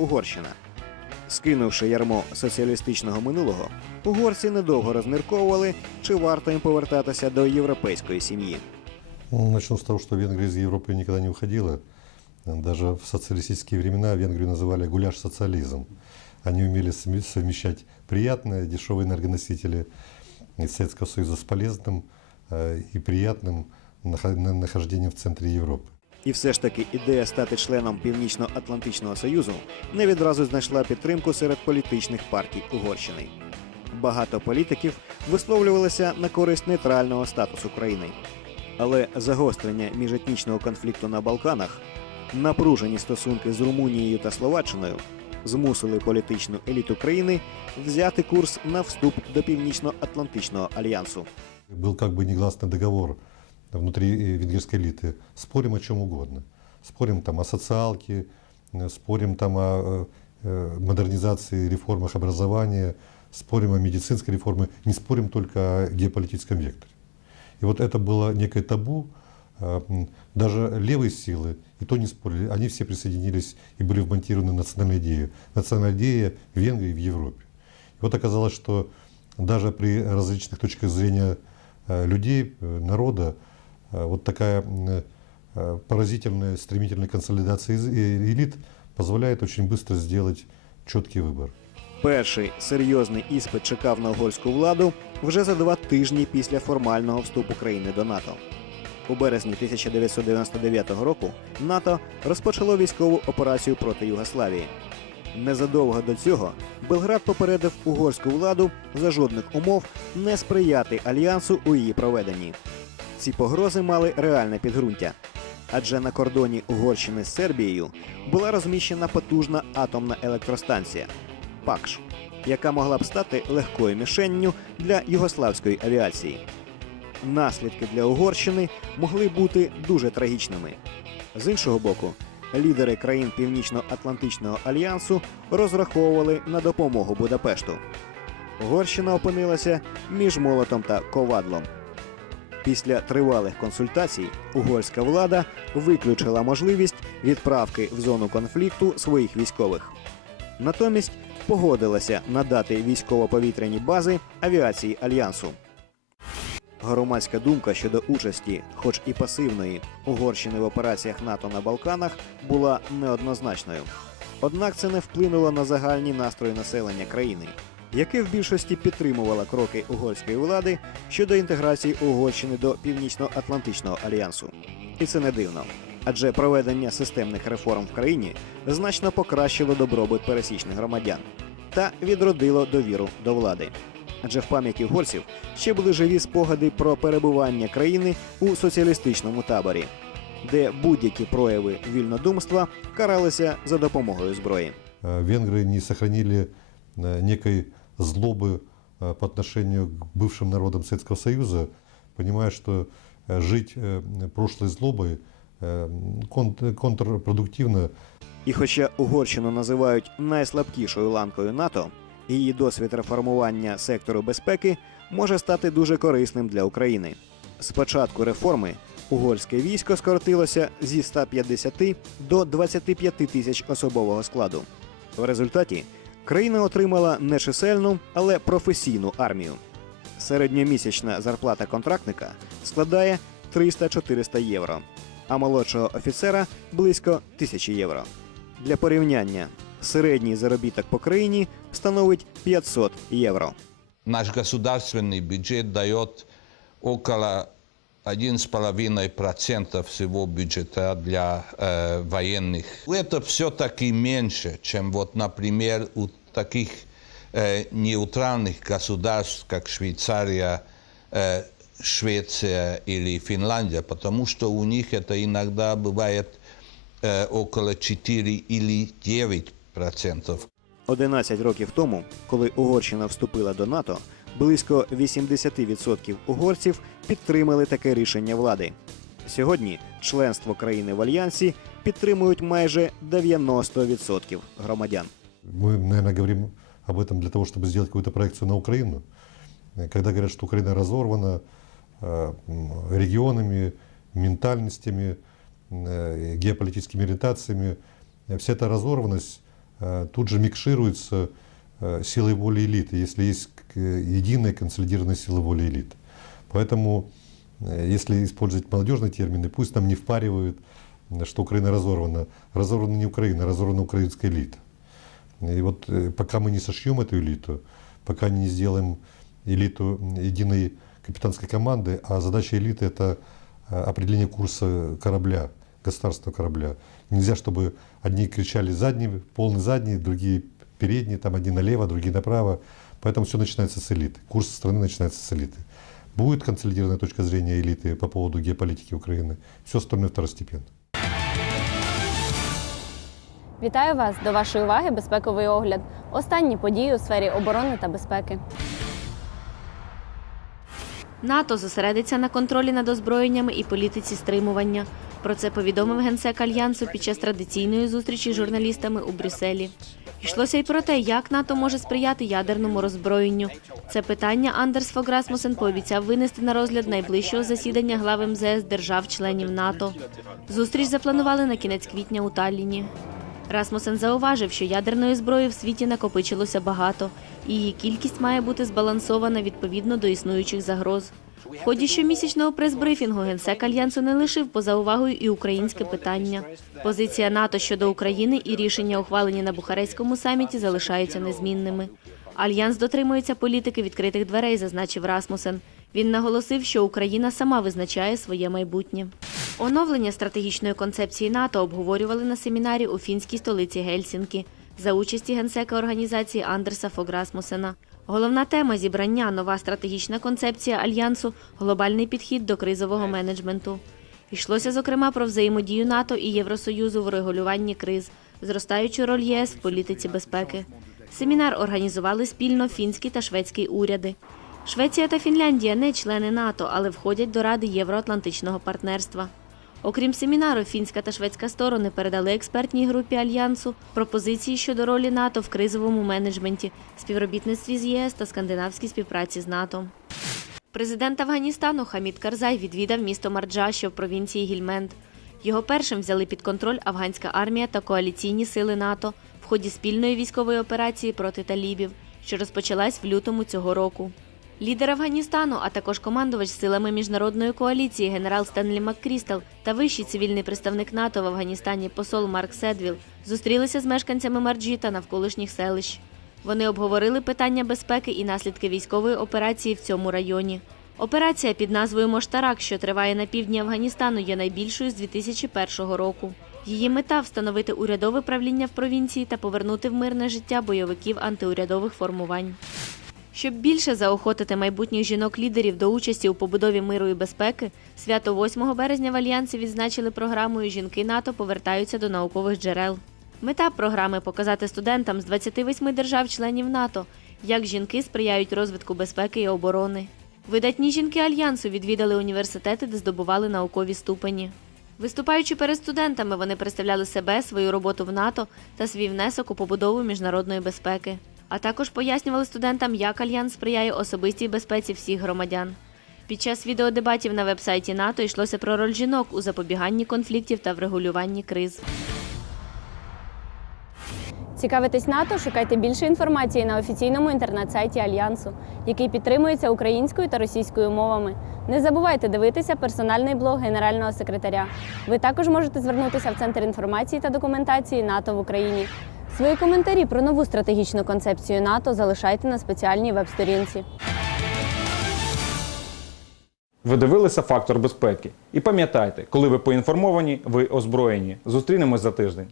Угорщина. Скинувши ярмо соціалістичного минулого, угорці недовго розмірковували, чи варто їм повертатися до європейської сім'ї. Ну, Начну с того, что Венгрия из Европы никогда не уходила. Даже в социалистические времена Венгрию называли гуляш-социализм. Они умели сами- совмещать приятные, дешевые энергоносители из Советского Союза с полезным э, и приятным нахо- на- нахождением в центре Европы. І все ж таки ідея стати членом Північно-Атлантичного Союзу не відразу знайшла підтримку серед політичних партій Угорщини. Багато політиків висловлювалися на користь нейтрального статусу країни. Але загострення міжетнічного конфлікту на Балканах, напружені стосунки з Румунією та Словаччиною змусили політичну еліту країни взяти курс на вступ до Північно-Атлантичного альянсу. Был как бы негласный договор Внутри э, венгерской элиты. Спорим о чем угодно. Спорим там о социалке, э, спорим там о э, модернизации, реформах образования, спорим о медицинской реформе, не спорим только о геополитическом векторе. И вот это было некое табу. Даже левые силы и то не спорили. Они все присоединились и были вмонтированы национальные идеи. Национальная идея в Венгрии и в Европе. И вот оказалось, что даже при различных точках зрения людей, народа, вот такая м, э, поразительная, стремительная консолидация из- э, элит позволяет очень быстро сделать четкий выбор. Перший серйозний іспит чекав на угорську владу вже за два тижні після формального вступу країни до НАТО. У березні 1999 року НАТО розпочало військову операцію проти Югославії. Незадовго до цього Белград попередив угорську владу за жодних умов не сприяти альянсу у її проведенні. Ці погрози мали реальне підґрунтя. Адже на кордоні Угорщини з Сербією була розміщена потужна атомна електростанція ПАКШ, яка могла б стати легкою мішенню для югославської авіації. Наслідки для Угорщини могли бути дуже трагічними. З іншого боку, лідери країн Північно-Атлантичного альянсу розраховували на допомогу Будапешту. Угорщина опинилася між молотом та ковадлом. Після тривалих консультацій угорська влада виключила можливість відправки в зону конфлікту своїх військових. Натомість погодилася надати військово-повітряні бази авіації альянсу. Громадська думка щодо участі, хоч і пасивної, Угорщини в операціях НАТО на Балканах була неоднозначною. Однак це не вплинуло на загальні настрої населення країни, яке в більшості підтримувало кроки угорської влади щодо інтеграції Угорщини до Північно-Атлантичного альянсу. І це не дивно. Адже проведення системних реформ в країні значно покращило добробут пересічних громадян та відродило довіру до влади. Адже в пам'яті угорців ще були живі спогади про перебування країни у соціалістичному таборі, де будь-які прояви вільнодумства каралися за допомогою зброї. Э, Венгры не сохранили э, некой злобы э, по отношению к бывшим народам Советского Союза, понимая, что э, жить э, прошлой злобой э, кон- контрпродуктивно. І хоча Угорщину називають найслабкішою ланкою НАТО, її досвід реформування сектору безпеки може стати дуже корисним для України. З початку реформи угорське військо скоротилося зі 150 до 25 тисяч особового складу. В результаті країна отримала не чисельну, але професійну армію. Середньомісячна зарплата контрактника складає 300-400 євро, а молодшого офіцера близько 1000 євро. Для порівняння, середній заробіток по країні становить 500 євро. Наш государственный бюджет дает около 1,5% всего бюджета для э, военных. Это все-таки меньше, чем вот, например, у таких э, нейтральных государств, как Швейцария, э, Швеция или Финляндия, потому что у них это иногда бывает э, около 4 или 9 процентов. 11 років тому, коли Угорщина вступила до НАТО, близько 80% угорців підтримали таке рішення влади. Сьогодні членство країни в альянсі підтримують майже 90% громадян. Мы, наверное, говорим об этом для того, чтобы сделать какую-то проекцию на Украину. Когда говорят, что Украина разорвана э, регионами, ментальностями, э, геополитическими ориентациями, э, вся эта разорванность тут же микшируются э, силой воли элиты, если есть единая консолидированная сила воли элиты. Поэтому, если использовать молодежные термины, пусть нам не впаривают, что Украина разорвана. Разорвана не Украина, разорвана украинская элита. И вот э, пока мы не сошьем эту элиту, пока не сделаем элиту единой капитанской команды, а задача элиты это э, определение курса корабля, государственного корабля. Нельзя, чтобы одни кричали задний, полный задний, другие передние, там одни налево, другие направо. Поэтому все начинается с элиты. Курс страны начинается с элиты. Будет консолидированная точка зрения элиты по поводу геополитики Украины. Все остальное второстепенно. Вітаю вас до вашої уваги безпековий огляд. Останні події у сфері оборони та безпеки. НАТО зосередиться на контролі над озброєннями і політиці стримування. Про це повідомив генсек альянсу під час традиційної зустрічі з журналістами у Брюсселі. Йшлося й про те, як НАТО може сприяти ядерному роззброєнню. Це питання Андерс Фог Расмусен пообіцяв винести на розгляд найближчого засідання глав МЗС держав-членів НАТО. Зустріч запланували на кінець квітня у Талліні. Расмусен зауважив, що ядерної зброї в світі накопичилося багато, і її кількість має бути збалансована відповідно до існуючих загроз. В ході щомісячного прес-брифінгу генсек альянсу не лишив поза увагою і українське питання. Позиція НАТО щодо України і рішення, ухвалені на Бухарестському саміті, залишаються незмінними. Альянс дотримується політики відкритих дверей, зазначив Расмусен. Він наголосив, що Україна сама визначає своє майбутнє. Оновлення стратегічної концепції НАТО обговорювали на семінарі у фінській столиці Гельсінкі за участі генсека організації Андерса Фог Расмусена. Головна тема зібрання нова стратегічна концепція альянсу, глобальний підхід до кризового менеджменту. Йшлося зокрема про взаємодію НАТО і Євросоюзу в регулюванні криз, зростаючу роль ЄС в політиці безпеки. Семінар організували спільно фінські та шведські уряди. Швеція та Фінляндія не члени НАТО, але входять до Ради Євроатлантичного партнерства. Окрім семінару, фінська та шведська сторони передали експертній групі альянсу пропозиції щодо ролі НАТО в кризовому менеджменті, співробітництві з ЄС та скандинавській співпраці з НАТО. Президент Афганістану Хамід Карзай відвідав місто Марджа, що в провінції Гільменд. Його першим взяли під контроль афганська армія та коаліційні сили НАТО в ході спільної військової операції проти талібів, що розпочалась в лютому цього року. Лідер Афганістану, а також командувач силами міжнародної коаліції генерал Стенлі Маккрістал та вищий цивільний представник НАТО в Афганістані посол Марк Седвіл зустрілися з мешканцями Марджі та навколишніх селищ. Вони обговорили питання безпеки і наслідки військової операції в цьому районі. Операція під назвою Моштарак, що триває на півдні Афганістану, є найбільшою з 2001 року. Її мета встановити урядове правління в провінції та повернути в мирне життя бойовиків антиурядових формувань. Щоб більше заохотити майбутніх жінок-лідерів до участі у побудові миру і безпеки, свято 8 березня в Альянсі відзначили програмою Жінки НАТО повертаються до наукових джерел. Мета програми показати студентам з 28 держав-членів НАТО, як жінки сприяють розвитку безпеки і оборони. Видатні жінки альянсу відвідали університети, де здобували наукові ступені. Виступаючи перед студентами, вони представляли себе, свою роботу в НАТО та свій внесок у побудову міжнародної безпеки. А також пояснювали студентам, як альянс сприяє особистій безпеці всіх громадян. Під час відеодебатів на вебсайті НАТО йшлося про роль жінок у запобіганні конфліктів та врегулюванні криз. Цікавитесь НАТО? Шукайте більше інформації на офіційному інтернет-сайті Альянсу, який підтримується українською та російською мовами. Не забувайте дивитися персональний блог генерального секретаря. Ви також можете звернутися в центр інформації та документації НАТО в Україні. Свої коментарі про нову стратегічну концепцію НАТО залишайте на спеціальній веб-сторінці. Ви дивилися фактор безпеки. І пам'ятайте, коли ви поінформовані, ви озброєні. Зустрінемось за тиждень.